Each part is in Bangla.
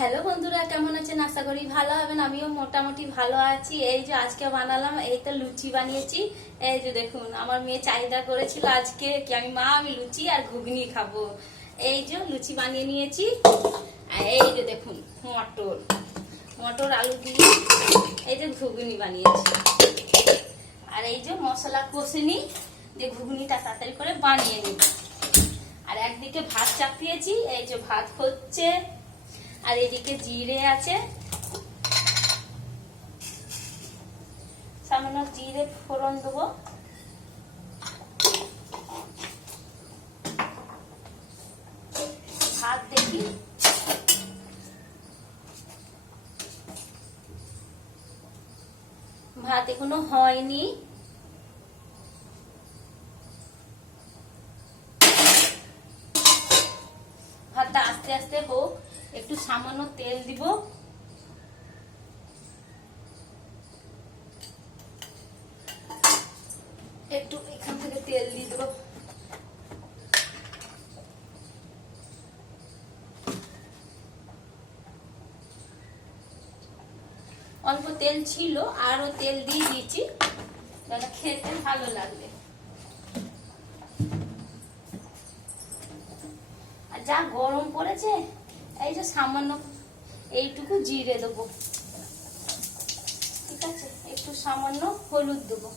হ্যালো বন্ধুরা, কেমন আছেন? আশা করি ভালো হবেন। আমিও মোটামুটি ভালো আছি। এই যে আজকে বানালাম, এই তো লুচি বানিয়েছি। এই যে দেখুন, আমার মেয়ে চাহিদা করেছিল আজকে কি আমি লুচি আর ঘুগনি খাবো। এই যে লুচি বানিয়ে নিয়েছি। আর এই যে দেখুন, মটর মটর আলু দিয়ে এই যে ঘুগনি বানিয়েছি। আর এই যে মশলা কষে নিই, যে ঘুগনিটা তাড়াতাড়ি করে বানিয়ে নিই। আর একদিকে ভাত চাপিয়েছি, এই যে ভাত হচ্ছে। আর এদিকে জিরে আছে, সামান্য জিরে ফোড়ন দেবো। ভাত দেখি, ভাত এখনো হয়নি। ভাতটা আস্তে আস্তে হোক, একটু সামান্য তেল দিব। একটু এখান থেকে তেল দিয়ে দেবো। অল্প তেল ছিল, আরো তেল দিয়ে দিয়েছি, খেতে ভালো লাগবে। আর যা গরম পড়েছে, এই যে সামান্য এইটুকু জিরে দেবো, ঠিক আছে। একটু সামান্য হলুদ দেবো,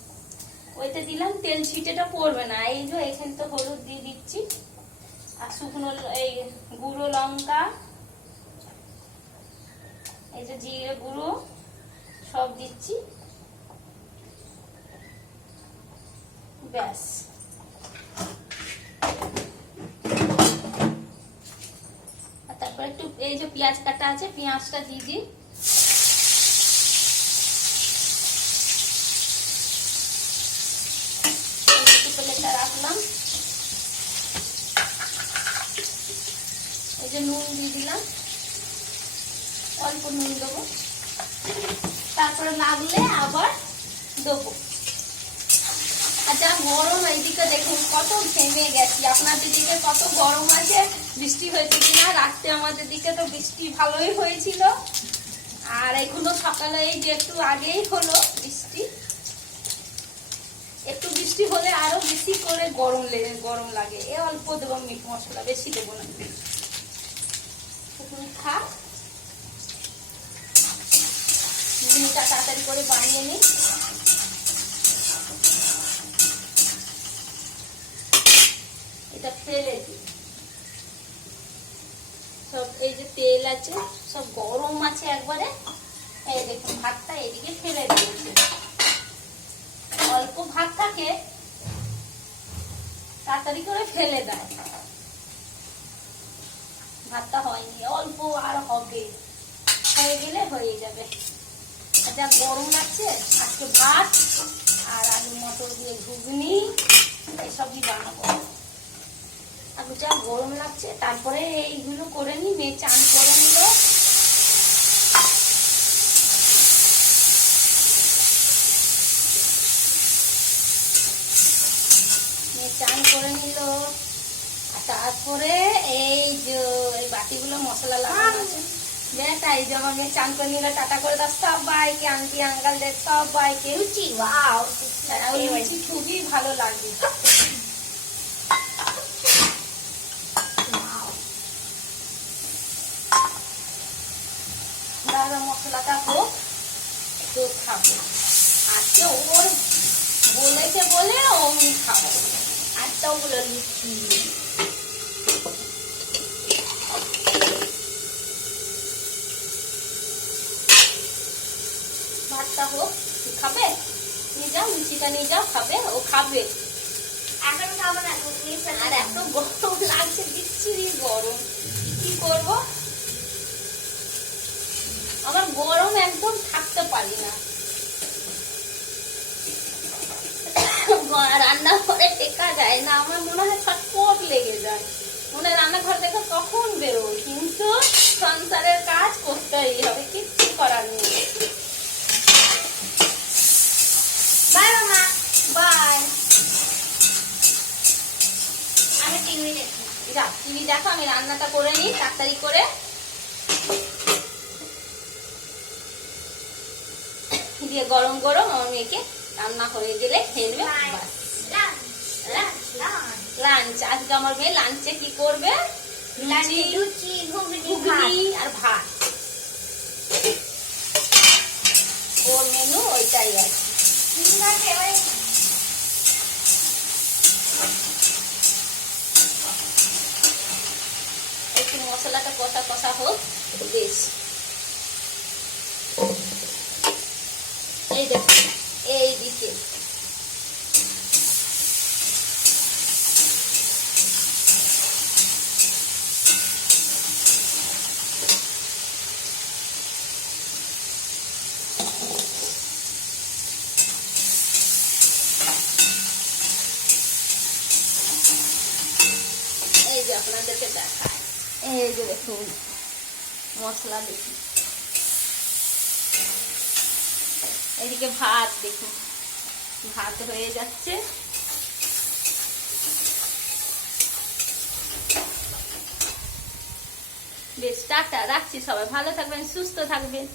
ওইটা দিলাম তেল ছিটেটা পড়বে না। এই যে এখানে তো হলুদ দিয়ে দিচ্ছি। আর শুকনো এই গুঁড়ো লঙ্কা, এই যে জিরে গুঁড়ো সব দিচ্ছি, ব্যাস। তারপর একটু এই যে পেঁয়াজ কাটা আছে, পেঁয়াজটা দিয়ে দিই। প্লেটটা রাখলাম। এই যে নুন দিয়ে দিলাম, অল্প নুন দেবো, তারপরে লাগলে আবার দেবো। আর যা গরম, এইদিকে দেখুন কত ঘেমে গেছি। আপনাদের দিকে কত গরম আছে, বৃষ্টি হয়েছে কিনা? রাত্রে আমাদের দিকে তো বৃষ্টি ভালোই হয়েছিল। আর এখনো সকালে এই যে একটু আগেই হলো বৃষ্টি। একটু বৃষ্টি হলে আরো বেশি করে গরম লাগে। এ অল্প দেবো মিট মশলা, বেশি দেবো না। খা ঘুগনিটা তাড়াতাড়ি করে বানিয়ে নিই। এটা ফেলে দিই সব। এই যে তেল আছে, সব গরম আছে একবারে। এই দেখুন ভাতটা এদিকে ফেলে দিয়েছি। অল্প ভাত থাকে, তাড়াতাড়ি করে ফেলে দেয়। ভাতটা হয়নি, অল্প আর হবে, হয়ে গেলে হয়ে যাবে। যা গরম লাগছে, আজকে ভাত আর আলু মটর দিয়ে ঘুগনি এসবই বানাবো। আর যা গরম লাগছে, তারপরে এইগুলো করে নি। মেয়ে চান করে নিল, চান করে নিল। আর তারপরে এই যে এই বাটিগুলো মশলা লাগানো আছে, বেটা এই যে আমার মেয়ে চান করে নিল। টাটা করে দাও সবাইকে, আন্টি আঙ্কেলদের সবাইকে। লুচি, ওয়াও, লুচি খুবই ভালো লাগে। মশলাটা হোক তো খাবো। আজকে ওর বলেছে বলে অমনি খাবো। আজটা ওগুলো লুচি। ভাতটা হোক, খাবে? নিয়ে যাও, লুচিটা নিয়ে যাও, খাবে? ও খাবে। এখন খাবো না, আর এত গরম লাগছে, বিচ্ছিরি গরম। কি করবো? আমার গরম একদম থাকতে পারি না। রান্না ঘরে টেকা যায় না, আমার মনে হয় ছটপট লেগে যায়। মনে হয় রান্নাঘর থেকে কখন বেরোয়, কিন্তু সংসারের কাজ করতেই হবে, কিচ্ছু করার নেই। বাই মামা, বাই। আমি টিভি দেখি। টিভি দেখো, আমি রান্নাটা করে নিই তাড়াতাড়ি করে। দিয়ে গরম গরম আমার মেয়েকে রান্না হয়ে গেলে খেয়ে নেবে। লাঞ্চ আজকে আমার মেয়ে লাঞ্চে কি করবে? লুচি ঘুগনি আর ভাত। ওর মেনু ওইটাই আছে। একটু মশলাটা কষা কষা হোক বেশ। এই দেখো এইদিকে এই যে আপনাদেরকে দেখায়, এই যে দেখুন মশলা দেখি। এদিকে ভাত দেখুন, ভাত হয়ে যাচ্ছে। বেশ, টাটা, রাখছি। সবাই ভালো থাকবেন, সুস্থ থাকবেন।